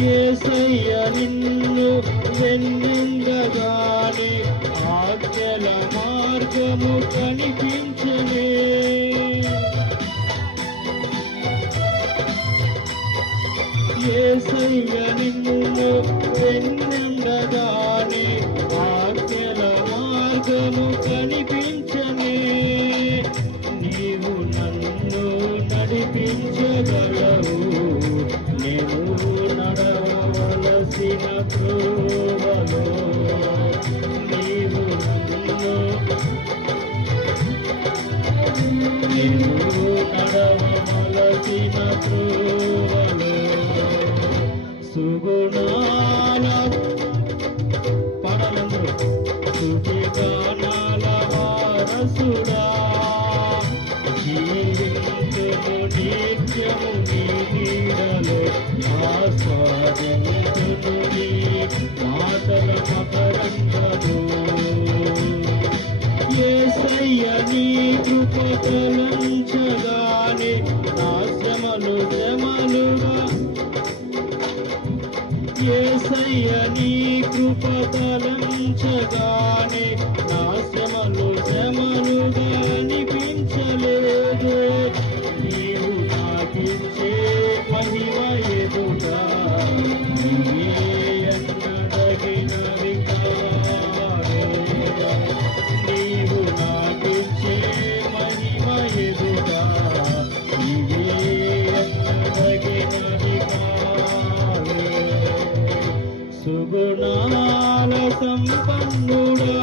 యేసయ్య నిన్ను వెన్నెందగానే ఆజ్ఞల మార్గము కనిపించలే. యేసయ్య నిన్ను వెన్నెందగానే ఆజ్ఞల మార్గము కనిపించలే. నీవు నన్ను నడిపించగలవు, నేను నడవలసిన త్రోవలో. నీవు నన్ను నడవలసిన త్రోవలో. సుగుణాల పడలందరూ సుఖగానాల వారసుడా, జీవించును నిత్యము నీ నీడలో, ఆస్వాదించును నీ మాటల మకరందము. యేసయ్య నీ కృప తలంచగానే నా శ్రమలు శ్రమలుగా. యేసయ్య నీ కృప తలంచగానే నా శ్రమలు శ్రమలుగా అనిపించలేదు. నీవు నాకిచ్చే మహిమ ఎదుట నీవే ఎన్నడగినవి కావే. నీవు నాకిచ్చే మహిమ ఎదుట నీవే ఎన్నడగినవి కావే. సుగుణాల సంపన్నుడా,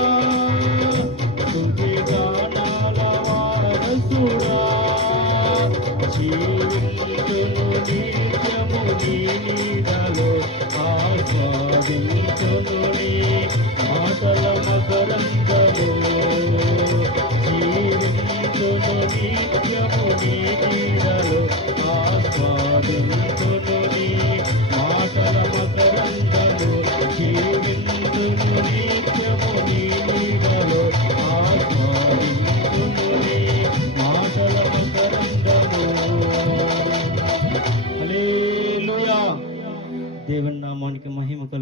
సుఖగానాల వారసుడా, జీవించును నిత్యము నీ నీడలో, ఆస్వాదించును నీ మాటల మకరందము. జీవించును నిత్యము నీ నీడలో, ఆస్వాదించును నీ మాటల మకరందము. జీవించును నిత్యము నీ నీడలో, ఆస్వాదించును నీ మాటల మకరందము. హల్లెలూయా. దేవుని నామానికి మహిమ కలుగును.